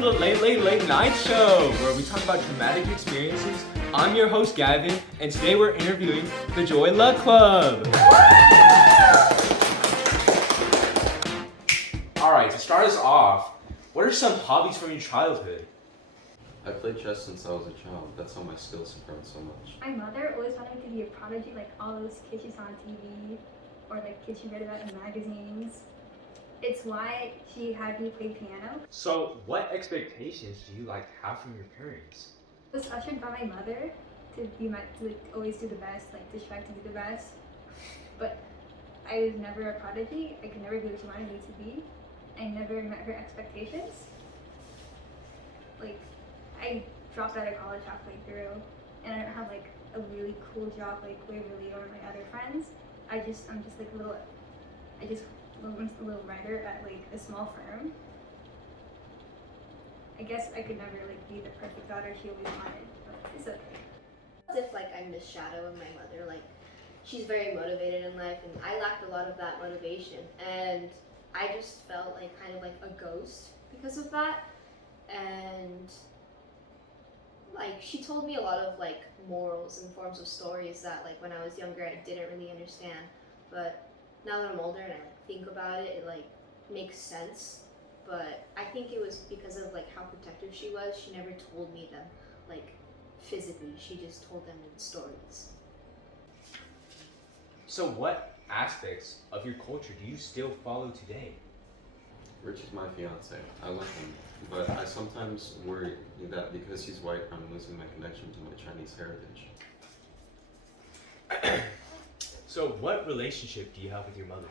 to the Late Night Show, where we talk about traumatic experiences. I'm your host, Gavin, and today we're interviewing the Joy Luck Club. Alright, to start us off, what are some hobbies from your childhood? I played chess since I was a child. That's how my skills have grown so much. My mother always wanted me to be a prodigy, like all those kids she saw on TV, or like kids she read about in magazines. It's why she had me play piano. So, what expectations do you have from your parents? I was ushered by my mother to always do the best, like to strive to do the best. But I was never a prodigy. I could never be what she wanted me to be. I never met her expectations. Like, I dropped out of college halfway through, and I don't have like a really cool job like Waverly or my other friends. I'm just like a little writer at like a small firm. I guess I could never like be the perfect daughter she always wanted, but it's okay. As if like I'm the shadow of my mother. Like, she's very motivated in life, and I lacked a lot of that motivation, and I just felt like kind of like a ghost because of that. And like, she told me a lot of like morals and forms of stories that like when I was younger I didn't really understand, but now that I'm older and I like think about it, it like makes sense. But I think it was because of like how protective she was. She never told me them like physically, she just told them in stories. So, what aspects of your culture do you still follow today? Rich is my fiance. I love him. But I sometimes worry that because he's white, I'm losing my connection to my Chinese heritage. So, what relationship do you have with your mother?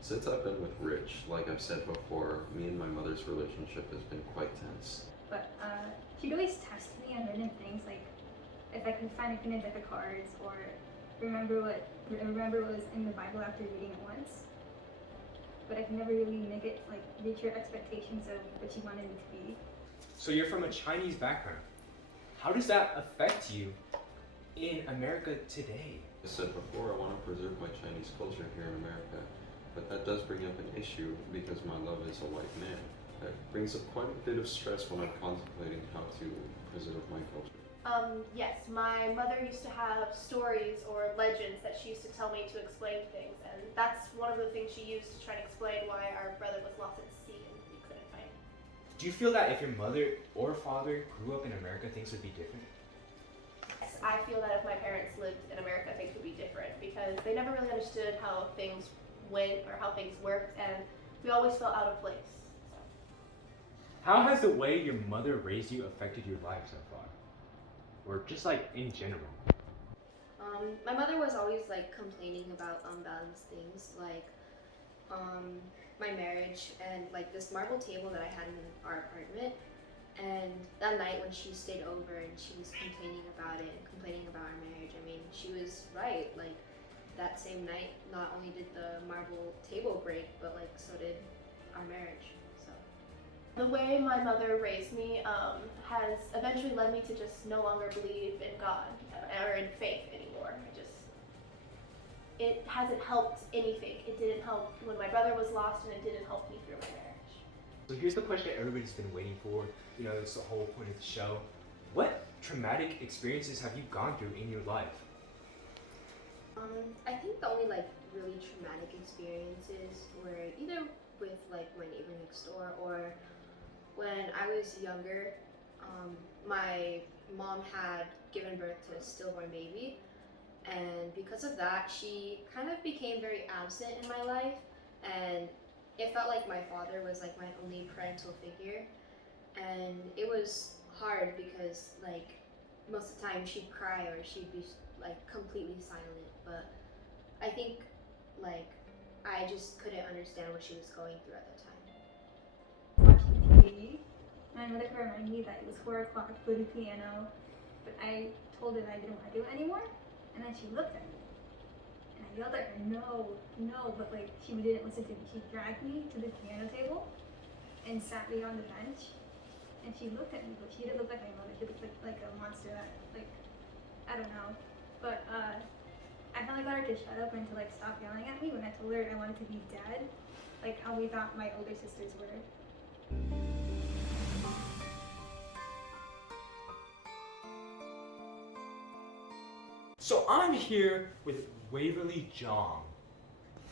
Since I've been with Rich, like I've said before, me and my mother's relationship has been quite tense. But she'd always test me on random things, like if I could find a pin in a deck of cards, or remember what was in the Bible after reading it once. But I could never really make it like reach her expectations of what she wanted me to be. So, you're from a Chinese background. How does that affect you in America today? I said before, I want to preserve my Chinese culture here in America, but that does bring up an issue because my love is a white man. That brings up quite a bit of stress when I'm contemplating how to preserve my culture. Yes, my mother used to have stories or legends that she used to tell me to explain things, and that's one of the things she used to try to explain why our brother was lost at sea and we couldn't find him. Do you feel that if your mother or father grew up in America, things would be different? Yes, I feel that if my parents lived in America, things would be different because they never really understood how things went or how things worked, and we always felt out of place. How has the way your mother raised you affected your life so far? Or just like in general? My mother was always like complaining about unbalanced things, like my marriage and like this marble table that I had in our apartment. And that night when she stayed over and she was complaining about it and complaining about our marriage, I mean, she was right. Like, that same night, not only did the marble table break, but like so did our marriage. So the way my mother raised me has eventually led me to just no longer believe in God or in faith anymore. It hasn't helped anything. It didn't help when my brother was lost, and it didn't help me through my marriage. So here's the question everybody's been waiting for. You know, it's the whole point of the show. What traumatic experiences have you gone through in your life? I think the only like really traumatic experiences were either with like my neighbor next door, or when I was younger, my mom had given birth to a stillborn baby, and because of that, she kind of became very absent in my life, and it felt like my father was like my only parental figure, and it was hard because like most of the time she'd cry or she'd be like completely silent, but I think like I just couldn't understand what she was going through at the time. Watching TV, and my mother could remind me that it was 4 o'clock, go to piano, but I told her that I didn't want to do it anymore, and then she looked at me, and I yelled at her, no, but like she didn't listen to me. She dragged me to the piano table and sat me on the bench, and she looked at me, but she didn't look like my mother. She looked like a monster that, like, I don't know, but I finally got her to shut up and to like stop yelling at me when I told her I wanted to be dead, like how we thought my older sisters were. So I'm here with Waverly Jong.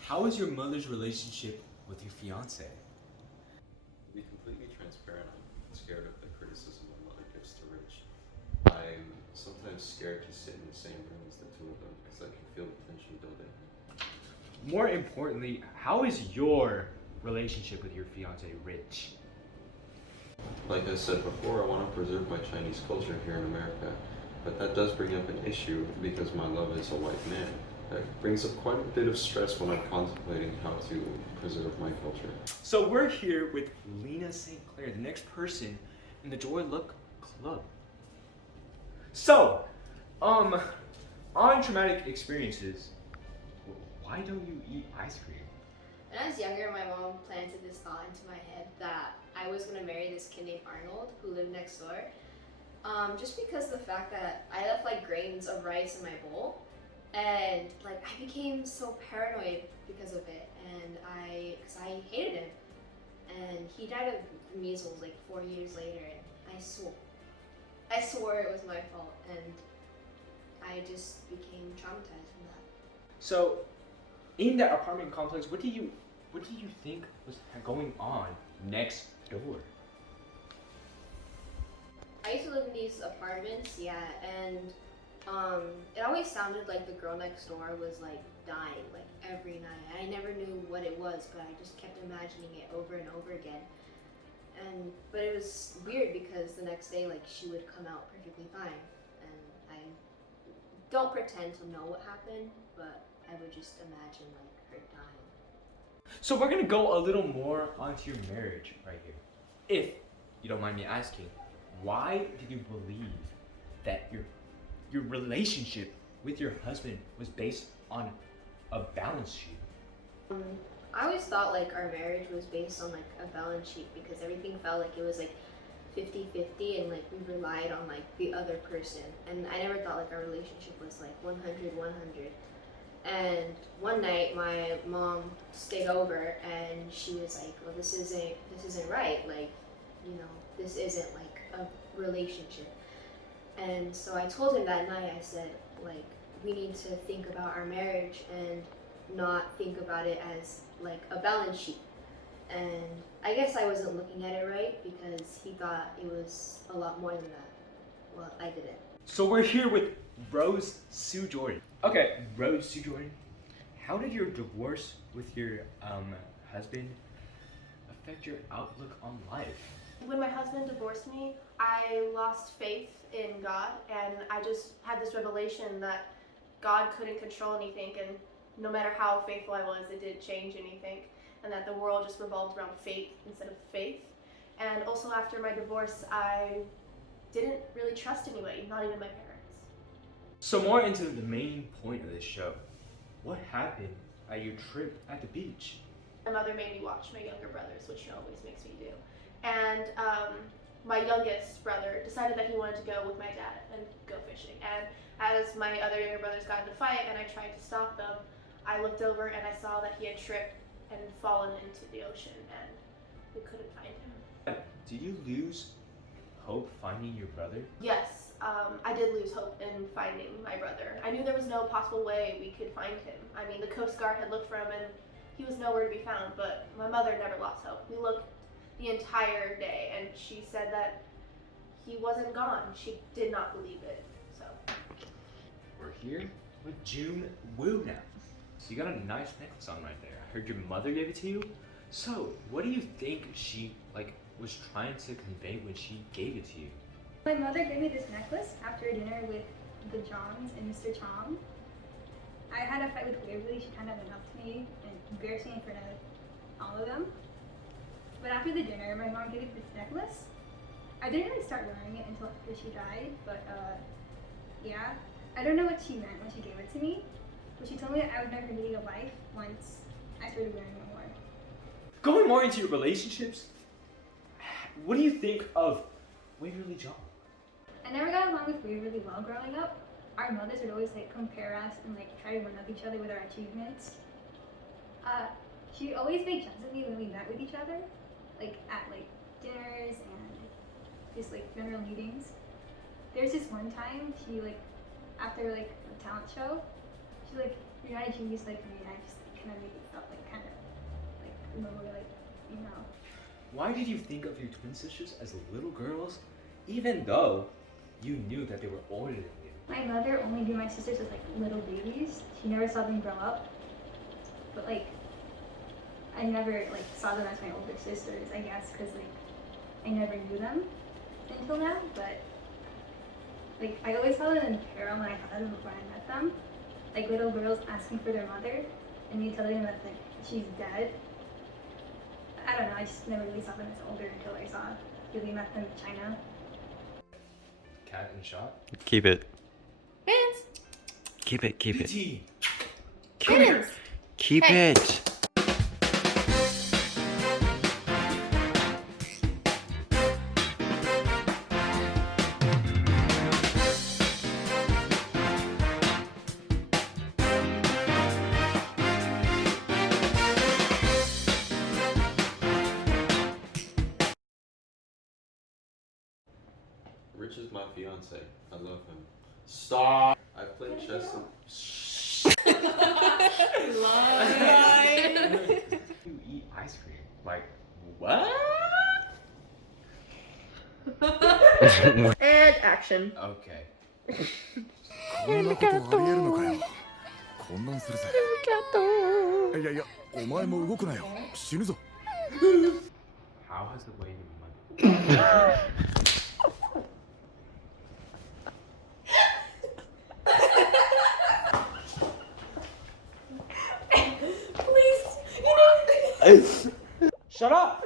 How is your mother's relationship with your fiance? To be completely transparent, I'm scared of the criticism my mother gives to Rich. I'm sometimes scared to sit in the same room as the two of them because I can feel the tension building. More importantly, how is your relationship with your fiance, Rich? Like I said before, I want to preserve my Chinese culture here in America, but that does bring up an issue because my love is a white man. That brings up quite a bit of stress when I'm contemplating how to preserve my culture. So we're here with Lena St. Clair, the next person in the Joy Luck Club. So, on traumatic experiences, why don't you eat ice cream? When I was younger, my mom planted this thought into my head that I was gonna marry this kid named Arnold who lived next door. Just because of the fact that I left like grains of rice in my bowl, and like I became so paranoid because of it, and because I hated him, and he died of measles like 4 years later, and I swore it was my fault, and I just became traumatized from that. So, in that apartment complex, what do you think was going on next door? I used to live in these apartments, yeah, and it always sounded like the girl next door was like dying like every night. I never knew what it was, but I just kept imagining it over and over again. But it was weird because the next day like she would come out perfectly fine, and I don't pretend to know what happened, but I would just imagine like her dying. So we're gonna go a little more onto your marriage right here. If you don't mind me asking, why did you believe that your relationship with your husband was based on a balance sheet? I always thought like our marriage was based on like a balance sheet because everything felt like it was like 50-50 and like we relied on like the other person, and I never thought like our relationship was like 100-100. And one night my mom stayed over and she was like, well, this isn't right, like, you know, this isn't like a relationship. And so I told him that night, I said, like, we need to think about our marriage and not think about it as like a balance sheet. And I guess I wasn't looking at it right because he thought it was a lot more than that. Well, I didn't. So we're here with Rose Sue Jordan. Okay, Rose Sue Jordan, how did your divorce with your husband affect your outlook on life? When my husband divorced me, I lost faith in God, and I just had this revelation that God couldn't control anything, and no matter how faithful I was, it didn't change anything, and that the world just revolved around faith instead of faith. And also after my divorce, I didn't really trust anybody, not even my parents. So more into the main point of this show. What happened at your trip at the beach? My mother made me watch my younger brothers, which she always makes me do. And my youngest brother decided that he wanted to go with my dad and go fishing. And as my other younger brothers got into a fight and I tried to stop them, I looked over and I saw that he had tripped and fallen into the ocean, and we couldn't find him. Did you lose hope finding your brother? Yes, I did lose hope in finding my brother. I knew there was no possible way we could find him. I mean, the Coast Guard had looked for him and he was nowhere to be found, but my mother never lost hope. We looked the entire day and she said that he wasn't gone. She did not believe it, so. We're here with June Woo now. So you got a nice necklace on right there. I heard your mother gave it to you. So what do you think she was trying to convey when she gave it to you? My mother gave me this necklace after dinner with the Johns and Mr. Chong. I had a fight with Waverly. She kind of went up to me and embarrassed me in front of all of them. But after the dinner, my mom gave me this necklace. I didn't really start wearing it until after she died, but yeah. I don't know what she meant when she gave it to me, but she told me that I would never need a wife once I started wearing it more. Going more into your relationships, what do you think of Waverly Jong? I never got along with Waverly well growing up. Our mothers would always compare us and try to one up each other with our achievements. She always made jokes at me when we met with each other, at dinners and just general meetings. There's this one time she after like a talent show, she's like, "You're not a genius like me." And I just kind of made stuff like kind of like lower, like, you know. Why did you think of your twin sisters as little girls, even though you knew that they were older than you? My mother only knew my sisters as like little babies. She never saw them grow up. But like, I never like saw them as my older sisters, I guess, because like I never knew them until now. But like I always saw them in peril when I saw them before I met them. Like little girls asking for their mother, and you telling them that like she's dead. I don't know. I just never really saw them as older until I really met them in China. Cat and shot? Keep it. Vance! Keep it. Keep it. Beauty. Vance! Keep Hey. it. Rich is my fiance. I love him. Stop! I've played chess. You eat ice cream. Like, what? And action. Okay. こんなことありえるのかよ。混乱するぜ。いやいや、お前も動くなよ。死ぬぞ。 How has the way your mother... Please, you know. Shut up!